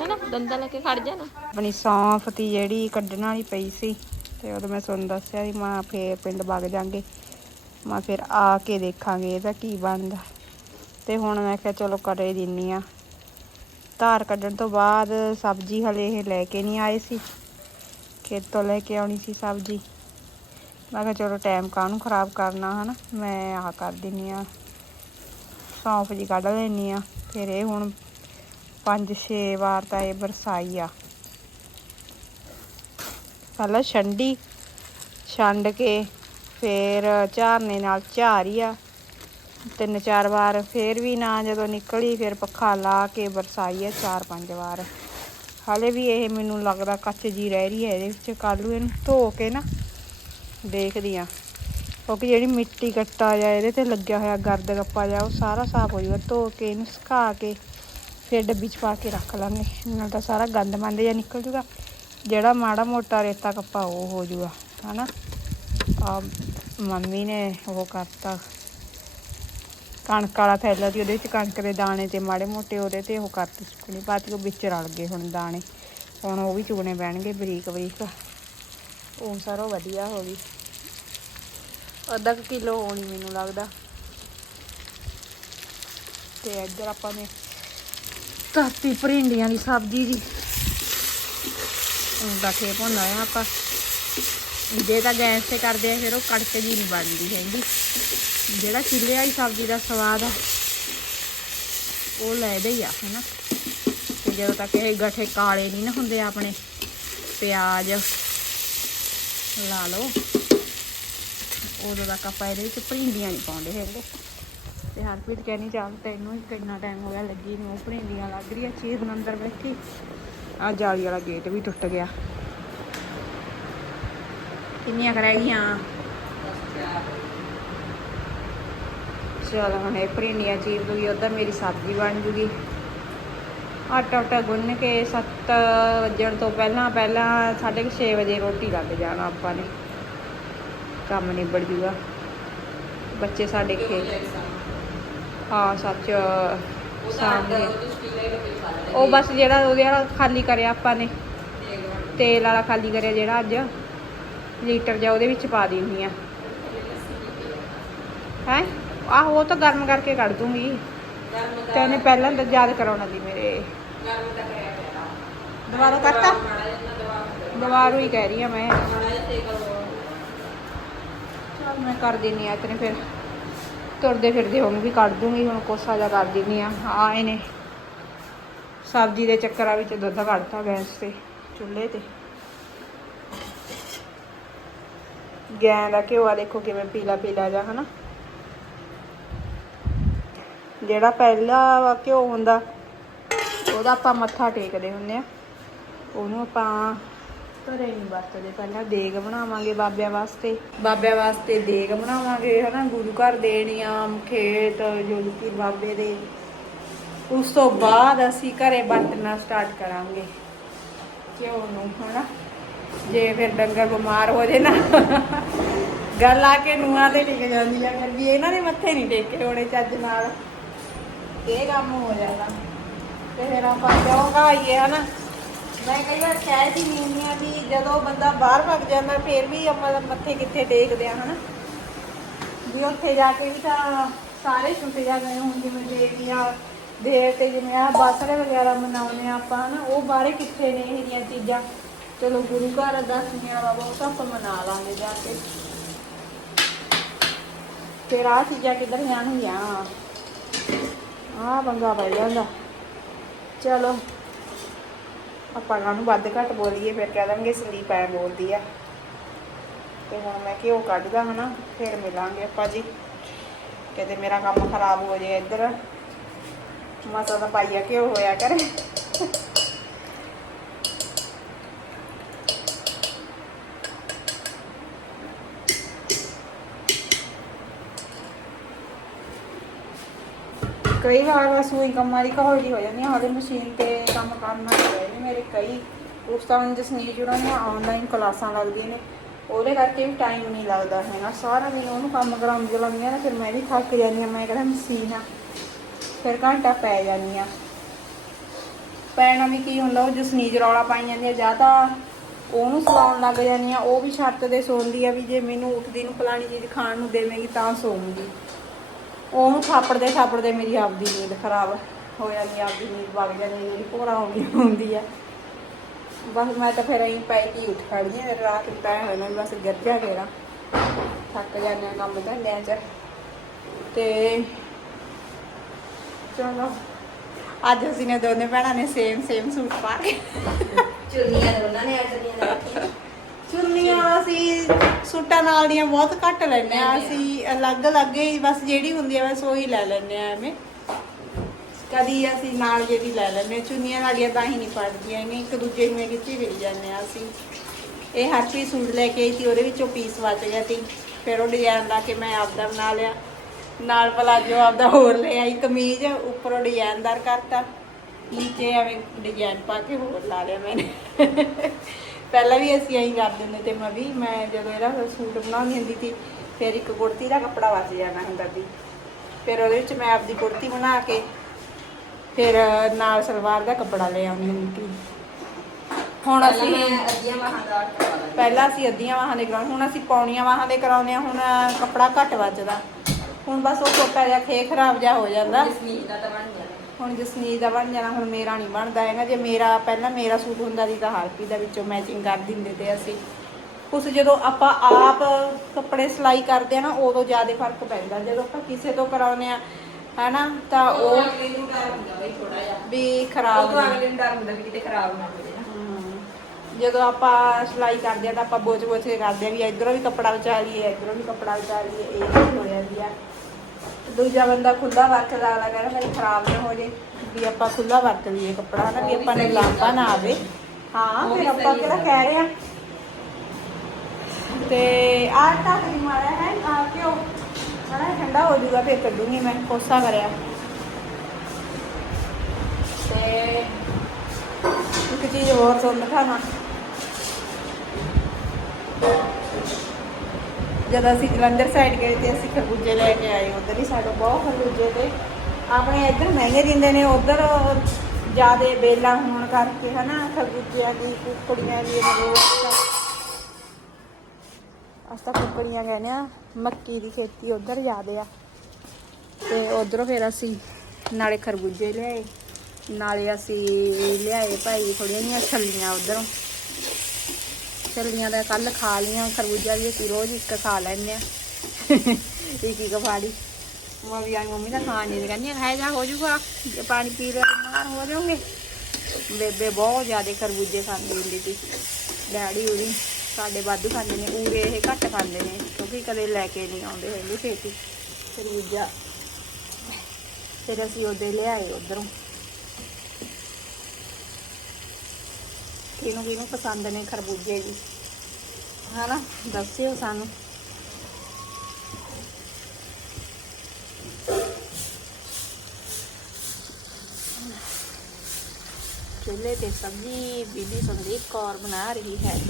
ਹੈਨਾ? ਡੰਡਾ ਲੈ ਕੇ ਖੜ ਜਾਣਾ। ਆਪਣੀ ਸੌਂਫ ਦੀ ਜਿਹੜੀ ਕੱਢਣ ਵਾਲੀ ਪਈ ਸੀ, ਤੇ ਉਦੋਂ ਮੈਂ ਤੁਹਾਨੂੰ ਦੱਸਿਆ ਸੀ, ਮਾਂ ਫੇਰ ਪਿੰਡ ਵਗ ਜਾਾਂਗੇ। ਮੈਂ ਫਿਰ ਆ ਕੇ ਦੇਖਾਂਗੇ ਇਹਦਾ ਕੀ ਬਣਦਾ। ਤੇ ਹੁਣ ਮੈਂ ਕਿਹਾ ਚਲੋ ਕਰੇ ਦਿੰਨੀ ਆ। ਧਾਰ ਕੱਢਣ ਤੋਂ ਬਾਅਦ ਸਬਜ਼ੀ ਹਲੇ ਇਹ ਲੈ ਕੇ ਨਹੀਂ ਆਏ ਸੀ। ਖੇਤ ਤੋਂ ਲੈ ਕੇ ਆਉਣੀ ਸੀ ਸਬਜ਼ੀ। ਮੈਂ ਕਿਹਾ ਚਲੋ ਟਾਈਮ ਕਾਹਨੂੰ ਖਰਾਬ ਕਰਨਾ, ਹਨਾ? ਮੈਂ ਆਹ ਕਰ ਦਿੰਨੀ ਆ। ਸੌਂਫ ਜੀ ਕੱਢ ਲੈਣੀ ਆ। ਫਿਰ ਇਹ ਹੁਣ ਪੰਜ ਛੇ ਵਾਰ ਤਾਂ ਇਹ ਬਰਸਾਈ ਆ। ਪਹਿਲਾਂ ਛੰਡੀ, ਛੰਡ ਕੇ ਫਿਰ ਝਾਰਨੇ ਨਾਲ ਝਾਰੀ ਆ। ਤਿੰਨ ਚਾਰ ਵਾਰ ਫਿਰ ਵੀ ਨਾ ਜਦੋਂ ਨਿਕਲੀ, ਫਿਰ ਪੱਖਾ ਲਾ ਕੇ ਬਰਸਾਈ ਆ ਚਾਰ ਪੰਜ ਵਾਰ। ਹਾਲੇ ਵੀ ਇਹ ਮੈਨੂੰ ਲੱਗਦਾ ਕੱਚ ਜੀ ਰਹਿ ਰਹੀ ਹੈ ਇਹਦੇ ਵਿੱਚ ਕੱਲੂ ਇਹਨੂੰ ਧੋ ਕੇ ਨਾ ਦੇਖਦੀ ਆ। ਕਿਉਂਕਿ ਜਿਹੜੀ ਮਿੱਟੀ ਕੱਟਾ ਜਾਂ ਇਹਦੇ ਤੇ ਲੱਗਿਆ ਹੋਇਆ, ਗਰਦ ਗੱਪਾ ਜਾਂ ਉਹ ਸਾਰਾ ਸਾਫ਼ ਹੋ ਜਾਊਗਾ ਧੋ ਕੇ ਇਹਨੂੰ ਸੁਕਾ ਕੇ ਫਿਰ ਡੱਬੀ 'ਚ ਪਾ ਕੇ ਰੱਖ ਲਾਂਗੇ। ਨਾਲ ਤਾਂ ਸਾਰਾ ਗੰਦ ਮੰਦ ਜਿਹਾ ਨਿਕਲ ਜੂਗਾ। ਜਿਹੜਾ ਮਾੜਾ ਮੋਟਾ ਰੇਤਾ ਕੱਪਾ ਉਹ ਹੋ ਜੂਗਾ। ਹਨਾ? ਆ ਮੰਮੀ ਨੇ ਉਹ ਕਰਤਾ। ਕਣਕ ਵਾਲਾ ਥੈਲਾ ਸੀ, ਉਹਦੇ ਵਿੱਚ ਕਣਕ ਦੇ ਦਾਣੇ ਤੇ ਮਾੜੇ ਮੋਟੇ ਉਹਦੇ ਤੇ ਉਹ ਕਰਤੀ ਸੁੱਕਣੀ ਪਾਤੀ ਉਹ ਵਿੱਚ ਰਲ ਗਏ ਹੁਣ ਦਾਣੇ। ਹੁਣ ਉਹ ਵੀ ਚੁਗਣੇ ਪੈਣਗੇ ਬਰੀਕ ਬਰੀਕ ਉਹ ਸਾਰੋ ਵਧੀਆ ਹੋ ਗਈ। ਅੱਧਾ ਕੁ ਕਿਲੋ ਹੋਣੀ ਮੈਨੂੰ ਲੱਗਦਾ। ਤੇ ਇੱਧਰ ਆਪਾਂ ਨੇ ਧਰਤੀ ਭਰਿੰਡੀਆਂ ਦੀ ਸਬਜ਼ੀ ਜੀ। ਉਹਦਾ ਖੇਪ ਹੁੰਦਾ ਆ ਆਪਾਂ। ਜੇ ਤਾਂ ਗੈਸ ਤੇ ਕਰਦੇ ਆ, ਫਿਰ ਉਹ ਕੜਕੇ ਜੀ ਨਹੀਂ ਬਣਦੀ ਹੈਗੀ। ਜਿਹੜਾ ਚੁੱਲ੍ਹੇ ਵਾਲੀ ਸਬਜ਼ੀ ਦਾ ਸਵਾਦ ਆ, ਉਹ ਲੈਦੇ ਹੀ ਆ, ਹਨਾ। ਤੇ ਜਦੋਂ ਤੱਕ ਇਹ ਗੱਠੇ ਕਾਲੇ ਨਹੀਂ ਨਾ ਹੁੰਦੇ ਆਪਣੇ, ਪਿਆਜ਼ ਲਾ ਲਓ। ਉਦੋਂ ਤੱਕ ਆਪਾਂ ਇਹਦੇ ਵਿੱਚ ਭਰਿੰਡੀਆਂ ਨਹੀਂ ਪਾਉਂਦੇ ਹੈਗੇ। ਤੇ ਹਰਪ੍ਰੀਤ ਕਹਿੰਦੀ, ਚੱਲ ਤੈਨੂੰ ਹੀ ਕਿੰਨਾ ਟਾਈਮ ਹੋ ਗਿਆ, ਲੱਗੀ ਨੂੰ ਭਰਿੰਡੀਆਂ ਲੱਗ ਰਹੀ ਆ, ਚੀਜ਼ ਨੂੰ ਅੰਦਰ ਬੈਠੀ। ਆ ਜਾਲੀ ਵਾਲਾ ਗੇਟ ਵੀ ਟੁੱਟ ਗਿਆ। ਕਿੰਨੀਆਂ ਕਰ ਗਈਆਂ? ਚਲ ਹੁਣ ਇਹ ਭਰਿੰਡੀਆਂ ਚੀਰ ਦੂਗੀ, ਉਧਰ ਮੇਰੀ ਸਬਜ਼ੀ ਬਣ ਜੂਗੀ। ਆਟਾ ਆਟਾ ਗੁੰਨ ਕੇ 7 ਵਜਣ ਤੋਂ ਪਹਿਲਾਂ ਪਹਿਲਾਂ 6:30 ਵਜੇ ਰੋਟੀ ਲੱਗ ਜਾਣਾ ਆਪਾਂ ਨੇ। ਕੰਮ ਨਿਬੜ ਜੂਗਾ। ਬੱਚੇ ਸਾਡੇ ਖੇਤ ਹਾਂ ਸੱਚ ਸਾਹਮਣੇ ਉਹ ਬਸ ਜਿਹੜਾ ਉਹਦੇ ਵਾਲਾ ਖਾਲੀ ਕਰਿਆ ਆਪਾਂ ਨੇ। ਤੇਲ ਵਾਲਾ। ਖਾਲੀ ਕਰਿਆ ਜਿਹੜਾ ਅੱਜ। ਲੀਟਰ ਜਾਂ ਉਹਦੇ ਵਿੱਚ ਪਾ ਦੇਣੀ ਆ ਹੈ? ਆਹੋ ਉਹ ਤਾਂ ਗਰਮ ਕਰਕੇ ਕੱਢ ਦੂੰਗੀ। ਤੇ ਪਹਿਲਾਂ ਤਾਂ ਯਾਦ ਕਰਾਉਣਾ ਦੀ ਮੇਰੇ। ਦੁਬਾਰਾ ਕਰਤਾ? ਦੁਬਾਰਾ ਹੀ ਕਹਿ ਰਹੀ ਆ ਮੈਂ। ਚਲ ਮੈਂ ਕਰ ਦਿੰਨੀ ਆ ਤੇਰੇ ਫਿਰ। ਤੁਰਦੇ ਫਿਰਦੇ ਹੁਣ ਵੀ ਕੱਢ ਦੂੰਗੀ ਹੁਣ ਕੋਸਾ ਜਿਹਾ ਕਰ ਦਿੰਨੀ ਆ ਆਏ ਨੇ ਸਬਜ਼ੀ ਦੇ ਚੱਕਰਾਂ ਵਿੱਚ ਦੁੱਧ ਕੱਢਤਾ ਗੈਸ ਤੇ ਚੁੱਲ੍ਹੇ ਤੇ। ਗੈਂ ਦਾ ਘਿਓ ਆ ਦੇਖੋ ਕਿਵੇਂ ਪੀਲਾ ਪੀਲਾ ਜਿਹਾ ਹਨਾ। ਜਿਹੜਾ ਪਹਿਲਾ ਵਾ ਘਿਓ ਹੁੰਦਾ ਉਹਦਾ ਆਪਾਂ ਮੱਥਾ ਟੇਕਦੇ ਹੁੰਦੇ ਆ। ਉਹਨੂੰ ਆਪਾਂ ਘਰੇ ਨਹੀਂ ਵਰਤਦੇ। ਪਹਿਲਾਂ ਦੇਗ ਬਣਾਵਾਂਗੇ ਬਾਬਿਆਂ ਵਾਸਤੇ। ਬਾਬਿਆਂ ਵਾਸਤੇ ਦੇਗ ਬਣਾਵਾਂਗੇ, ਹਨਾ? ਗੁਰੂ ਘਰ ਦੇ ਨਿਯਮ, ਖੇਤ ਜੋਗੀ ਬਾਬੇ ਦੇ। ਉਸ ਤੋਂ ਬਾਅਦ ਅਸੀਂ ਘਰੇ ਵਰਤਣਾ ਸਟਾਰਟ ਕਰਾਂਗੇ। ਘਿਓ ਨੂੰ, ਹਨਾ? ਜੇ ਫਿਰ ਡੰਗਰ ਬਿਮਾਰ ਹੋ ਜੇ ਨਾ। ਗੱਲ ਆ ਕੇ ਨੂਆਂ ਤੇ ਟਿਕ ਜਾਂਦੀ ਆ ਫਿਰ ਵੀ ਇਹਨਾਂ ਦੇ ਮੱਥੇ ਨਹੀਂ ਟੇਕੇ ਹੋਣੇ ਚੱਜ ਨਾਲ। ਇਹ ਕੰਮ ਹੋ ਜਾਂਦਾ। ਤੇ ਫਿਰ ਆਪਾਂ ਕਿਉਂ ਕਹਾਈਏ ਹਨਾ। ਮੈਂ ਕਈ ਵਾਰ ਕਹਿ ਦੀ ਨਹੀਂ ਆ ਵੀ ਜਦੋਂ ਬੰਦਾ ਬਾਹਰ ਭੱਜ ਜਾਂਦਾ, ਫਿਰ ਵੀ ਆਪਾਂ ਮੱਥੇ ਕਿੱਥੇ ਟੇਕਦੇ ਆ, ਹਨਾ। ਵੀ ਉੱਥੇ ਜਾ ਕੇ ਵੀ ਤਾਂ ਸਾਰੇ ਛੁੱਟ ਜਾਂਦੇ ਹੁਣ ਜਿਵੇਂ ਦੇਵੀਆਂ ਦੇਵ ਤੇ ਜਿਵੇਂ ਆ ਬਾਸੜੇ ਵਗੈਰਾ ਮਨਾਉਂਦੇ ਆ ਆਪਾਂ, ਹਨਾ। ਉਹ ਬਾਹਰੇ ਕਿੱਥੇ ਨੇ ਇਹ ਜਿਹੀਆਂ ਚੀਜ਼ਾਂ? ਚਲੋ, ਗੁਰੂ ਘਰ ਦਸਵੀਆਂ ਵਾ, ਉਹ ਤਾਂ ਆਪਾਂ ਮਨਾ ਲਾਂਗੇ ਜਾ ਕੇ। ਫਿਰ ਆ ਚੀਜ਼ਾਂ ਕਿੱਧਰ ਜਾਣਗੀਆਂ? ਆ ਬੰਗਾ ਪੈ ਜਾਂਦਾ। ਚਲੋ, ਆਪਾਂ ਨੂੰ ਵੱਧ ਘੱਟ ਬੋਲੀਏ, ਫਿਰ ਕਹਿ ਦਾਂਗੇ ਸੰਦੀਪ ਐ ਬੋਲਦੀ ਆ। ਤੇ ਹੁਣ ਮੈਂ ਘਿਓ ਕੱਢਦਾ ਹਨਾ, ਫਿਰ ਮਿਲਾਂਗੇ ਆਪਾਂ ਜੀ। ਕਿਤੇ ਮੇਰਾ ਕੰਮ ਖਰਾਬ ਹੋ ਜੇ ਇੱਧਰ। ਮਸਾ ਤਾਂ ਪਾਈਆ ਘਿਓ ਹੋਇਆ ਕਰੇ। ਕਈ ਵਾਰ ਬਸ ਉਹੀ ਕੰਮਾਂ ਦੀ ਕਹੋ ਹੋ ਜਾਂਦੀ ਆ। ਹਾਲੇ ਮਸ਼ੀਨ ਤੇ ਕੰਮ ਕਰਨਾ ਹੈ ਮੇਰੇ ਕਈ। ਉਸ ਤਾਂ ਹੁਣ ਜਸਨੀਤ ਜੁੜਾ ਨੇ ਆਨਲਾਈਨ ਕਲਾਸਾਂ ਲੱਗਦੀਆਂ ਨੇ। ਉਹਦੇ ਕਰਕੇ ਵੀ ਟਾਈਮ ਨਹੀਂ ਲੱਗਦਾ ਹੈਗਾ। ਸਾਰਾ ਦਿਨ ਉਹਨੂੰ ਕੰਮ ਕਰਾਉਂਦੀ ਲਾਉਂਦੀਆਂ ਨਾ ਫਿਰ ਮੈਂ ਵੀ ਥੱਕ ਜਾਂਦੀ ਆ। ਮੈਂ ਕਹਿੰਦਾ ਮਸ਼ੀਨ ਆ। ਫਿਰ ਘੰਟਾ ਪੈ ਜਾਂਦੀ ਆ। ਪੈਣਾ ਵੀ ਕੀ ਹੁੰਦਾ, ਉਹ ਜਸਨੀਜ ਰੌਲਾ ਪਾਈ ਜਾਂਦੀ ਆ, ਜਾਂ ਤਾਂ ਉਹਨੂੰ ਸਲਾਉਣ ਲੱਗ ਜਾਂਦੀ ਆ। ਉਹ ਵੀ ਛੱਤ ਤੇ ਸੌਂਦੀ ਆ ਵੀ ਜੇ ਮੈਨੂੰ ਉੱਠਦੀ ਨੂੰ ਫਲਾਣੀ ਚੀਜ਼ ਖਾਣ ਨੂੰ ਦੇਵੇਗੀ ਤਾਂ ਸੌਂਗੀ। ਉਹਨੂੰ ਥਾਪੜਦੇ ਥਾਪੜਦੇ ਮੇਰੀ ਆਪਦੀ ਨੀਂਦ ਖਰਾਬ ਹੋ ਜਾਂਦੀ ਆਪਦੀ ਨੀਂਦ ਵਗ ਜਾਂਦੀ ਮੇਰੀ ਭੋਰਾ ਆਉਂਦੀ ਹੁੰਦੀ ਆ। ਬਸ ਮੈਂ ਤਾਂ ਫਿਰ ਐਂ ਪੈ ਕੇ ਉੱਠ ਖੜਦੀ ਆ, ਫਿਰ ਰਾਤ ਨੂੰ ਤਾਂ ਐਂ ਬਸ ਗਿਰ ਜਾ ਥੱਕ ਜਾਂਦੇ ਆ ਕੰਮ ਧੰਦਿਆਂ 'ਚ। ਤੇ ਚਲੋ, ਅੱਜ ਅਸੀਂ ਨੇ ਦੋਨੇ ਭੈਣਾਂ ਨੇ ਸੇਮ ਸੇਮ ਸੂਟ ਪਾ ਕੇ। ਚੁੰਨੀਆਂ ਦੋਨਾਂ ਨੇ ਅਡਰੀਆਂ ਰੱਖੀਆਂ। ਚੁੰਨੀਆਂ ਅਸੀਂ ਸੂਟਾਂ ਨਾਲ ਦੀਆਂ ਬਹੁਤ ਘੱਟ ਲੈਂਦੇ ਆ ਅਸੀਂ ਅਲੱਗ-ਅਲੱਗ ਹੀ ਬਸ ਜਿਹੜੀ ਹੁੰਦੀ ਆ ਬਸ ਉਹੀ ਲੈ ਲੈਂਦੇ ਆ ਐਵੇਂ। ਕਦੀ ਅਸੀਂ ਨਾਲ ਜਿਹੜੀ ਲੈ ਲੈਂਦੇ ਹਾਂ। ਚੁੰਨੀਆਂ ਵਾਲੀਆਂ ਤਾਂ ਹੀ ਨਹੀਂ ਪੜਦੀਆਂ ਨੇ ਇੱਕ ਦੂਜੇ ਨੂੰ ਇਹ ਖਿੱਚੀ ਫਿਰੀ ਜਾਂਦੇ ਆ ਅਸੀਂ। ਇਹ ਹਰਪੀ ਸੂਟ ਲੈ ਕੇ ਆਈ ਸੀ ਉਹਦੇ ਵਿੱਚੋਂ ਪੀਸ ਬਚ ਗਿਆ ਸੀ ਫਿਰ ਉਹ ਡਿਜ਼ਾਈਨ ਲਾ ਕੇ ਮੈਂ ਆਪਦਾ ਬਣਾ ਲਿਆ। ਨਾਲ ਪਲਾਜੋ ਆਪਦਾ ਹੋਰ ਲੈ ਆਈ ਕਮੀਜ਼ ਉੱਪਰੋਂ ਡਿਜ਼ਾਈਨਦਾਰ ਕਰਤਾ। ਨੀਚੇ ਐਵੇਂ ਡਿਜ਼ਾਈਨ ਪਾ ਕੇ ਹੋਰ ਲਾ ਲਿਆ ਮੈਨੇ। ਪਹਿਲਾਂ ਵੀ ਅਸੀਂ ਐਂ ਕਰਦੇ ਹੁੰਦੇ ਤੇ ਮੈਂ ਵੀ ਮੈਂ ਜਦੋਂ ਇਹਦਾ ਸੂਟ ਬਣਾਉਂਦੀ ਹੁੰਦੀ ਸੀ ਫਿਰ ਇੱਕ ਕੁੜਤੀ ਦਾ ਕੱਪੜਾ ਬਚ ਜਾਣਾ ਹੁੰਦਾ ਸੀ। ਫਿਰ ਉਹਦੇ ਵਿੱਚ ਮੈਂ ਆਪਦੀ ਕੁੜਤੀ ਬਣਾ ਕੇ ਫਿਰ ਨਾਲ ਸਲਵਾਰ ਦਾ ਕੱਪੜਾ ਲੈ ਆਉਂਦੀ ਹੁੰਦੀ ਸੀ। ਹੁਣ ਅਸੀਂ ਅੱਧੀਆਂ ਬਾਹਾਂ ਦਾ ਪਹਿਲਾਂ ਅਸੀਂ ਅੱਧੀਆਂ ਵਾਹਾਂ ਦੇ ਕਰਾਉਂਦੇ ਹੁਣ ਅਸੀਂ ਪੌਣੀਆਂ ਵਾਹਾਂ ਦੇ ਕਰਾਉਂਦੇ ਆ ਹੁਣ ਕੱਪੜਾ ਘੱਟ ਵੱਜਦਾ। ਹੁਣ ਬਸ ਉਹ ਛੋਟਾ ਜਿਹਾ ਖੇ ਖਰਾਬ ਜਿਹਾ ਹੋ ਜਾਂਦਾ। ਜਸਮੀਤ ਦਾ ਤਾਂ ਬਣ ਜਾਣਾ ਹੁਣ ਜਸਨੀਤ ਦਾ ਬਣ ਜਾਣਾ ਹੁਣ ਮੇਰਾ ਨਹੀਂ ਬਣਦਾ ਹੈਗਾ। ਜੇ ਮੇਰਾ ਪਹਿਲਾਂ ਮੇਰਾ ਸੂਟ ਹੁੰਦਾ ਸੀ ਤਾਂ ਹਰਪੀ ਦਾ ਵਿੱਚੋਂ ਮੈਚਿੰਗ ਕਰ ਦਿੰਦੇ ਤੇ ਅਸੀਂ। ਉਸ ਜਦੋਂ ਆਪਾਂ ਆਪ ਕੱਪੜੇ ਸਿਲਾਈ ਕਰਦੇ ਆ ਨਾ ਉਦੋਂ ਜ਼ਿਆਦਾ ਫ਼ਰਕ ਪੈਂਦਾ। ਜਦੋਂ ਆਪਾਂ ਕਿਸੇ ਤੋਂ ਕਰਾਉਂਦੇ ਆ ਹਨਾ ਤਾਂ ਉਹ ਅਗਲੇ ਨੂੰ ਡਰ ਹੁੰਦਾ ਬਈ ਥੋੜਾ ਜਿਹਾ। ਵੀ ਖਰਾਬ ਉਹ ਅਗਲੇ ਨੂੰ ਡਰ ਹੁੰਦਾ ਵੀ ਕਿਤੇ ਖਰਾਬ ਨਾ ਹੋ ਹਮ, ਜਦੋਂ ਆਪਾਂ ਸਿਲਾਈ ਕਰਦੇ ਆ ਤਾਂ ਆਪਾਂ ਬੋਝ ਬੋਝ ਕੇ ਕਰਦੇ ਆ ਵੀ ਇਧਰੋਂ ਵੀ ਕੱਪੜਾ ਵਿਚਾ ਲਈਏ ਇਧਰੋਂ ਵੀ ਕੱਪੜਾ ਵਿਚਾ ਲਈਏ ਇਹ ਹੋ ਜਾਂਦੀ ਆ। ਦੂਜਾ ਬੰਦਾ ਖੁੱਲਾ ਵਰਤਦਾ ਅਗਲਾ ਕਹਿੰਦਾ ਮੇਰੀ ਖਰਾਬ ਨਾ ਹੋ ਜੇ ਵੀ ਆਪਾਂ ਖੁੱਲਾ ਵਰਤ ਲਈਏ ਕੱਪੜਾ ਹਨਾ ਵੀ ਆਪਾਂ ਨੂੰ ਲਾਂਭਾ ਨਾ ਆਵੇ। ਹਾਂ ਫਿਰ ਆਪਾਂ ਕਿਹੜਾ। ਕਹਿ ਰਹੇ ਆ? ਤੇ ਆਹ ਤੱਕ ਨਹੀਂ ਮਾਰਿਆ ਹੈ ਆ ਕਿਉਂ ਹਣਾ ਠੰਡਾ ਹੋ ਜਾਊਗਾ ਫਿਰ ਕੱਢੂੰਗੀ ਮੈਂ ਕੋਸਾ ਕਰਿਆ। ਤੇ ਇੱਕ ਚੀਜ਼ ਹੋਰ ਤੁਹਾਨੂੰ ਦਿਖਾਵਾਂ ਜਦੋਂ ਅਸੀਂ ਜਲੰਧਰ ਸਾਈਡ ਗਏ ਤੇ ਅਸੀਂ ਖਰਬੂਜੇ ਲੈ ਕੇ ਆਏ, ਉਧਰ ਹੀ ਸਾਨੂੰ ਬਹੁਤ ਖਰਬੂਜੇ ਤੇ। ਆਪਣੇ ਇੱਧਰ ਮਹਿੰਗੇ ਦਿੰਦੇ ਨੇ, ਉਧਰ ਜਿਆਦੇ ਬੇਲਾ ਹੋਣ ਕਰਕੇ ਹਨਾ ਖਰਬੂਜਿਆਂ ਦੀ ਕੁਕੜੀਆਂ ਦੀ ਮਤਲਬ ਅਸਤਾ ਕੁਕੜੀਆਂ ਕਹਿੰਦੇ ਆ ਮੱਕੀ ਦੀ ਖੇਤੀ ਉਧਰ ਜ਼ਿਆਦੇ ਆ। ਤੇ ਉਧਰੋਂ ਫਿਰ ਅਸੀਂ ਨਾਲੇ ਖਰਬੂਜੇ ਲਿਆਏ, ਨਾਲੇ ਅਸੀਂ ਲਿਆਏ ਭਾਈ ਥੋੜੀਆਂ ਜਿਹੀਆਂ ਛੱਲੀਆਂ ਉਧਰੋਂ। ਛੱਲੀਆਂ ਦਾ ਕੱਲ ਖਾ ਲੀਆਂ, ਖਰਬੂਜਾ ਵੀ ਅਸੀਂ ਰੋਜ਼ ਇੱਕ ਖਾ ਲੈਂਦੇ ਆ ਇੱਕ ਇੱਕ ਫਾੜੀ। ਮੈਂ ਵੀ ਆਈ, ਮੰਮੀ ਤਾਂ ਖਾਣ ਨਹੀਂ ਕਹਿੰਦੀ ਖਾਇਆ ਜਾ, ਹੋ ਜੂਗਾ ਜੇ ਪਾਣੀ ਪੀ ਲਿਆ, ਬਿਮਾਰ ਹੋ ਜਾਓਗੇ ਬੇਬੇ ਬਹੁਤ ਜ਼ਿਆਦਾ ਖਰਬੂਜੇ ਖਾਂਦੀ ਹੁੰਦੀ ਸੀ। ਡੈਡੀ ਉਹਦੀ ਸਾਡੇ ਵਾਧੂ ਖਾਂਦੇ ਨੇ ਉਰੇ ਇਹ ਘੱਟ ਖਾਂਦੇ ਨੇ, ਕਿਉਂਕਿ ਕਦੇ ਲੈ ਕੇ ਨਹੀਂ ਆਉਂਦੇ ਹੈਗੇ ਛੇਤੀ। ਖਰਬੂਜਾ। ਫਿਰ ਅਸੀਂ ਉਹਦੇ ਲਿਆਏ ਉਧਰੋਂ। ਕਿਹਨੂੰ ਕਿਹਨੂੰ ਪਸੰਦ ਨੇ ਖਰਬੂਜੇ ਜੀ। ਹਨਾ, ਦੱਸਿਓ ਸਾਨੂੰ। ਚੁੱਲ੍ਹੇ ਤੇ ਸਬਜ਼ੀ, ਬੀਬੀ ਸੰਦੀਪ ਕੌਰ ਬਣਾ ਰਹੀ ਹੈ।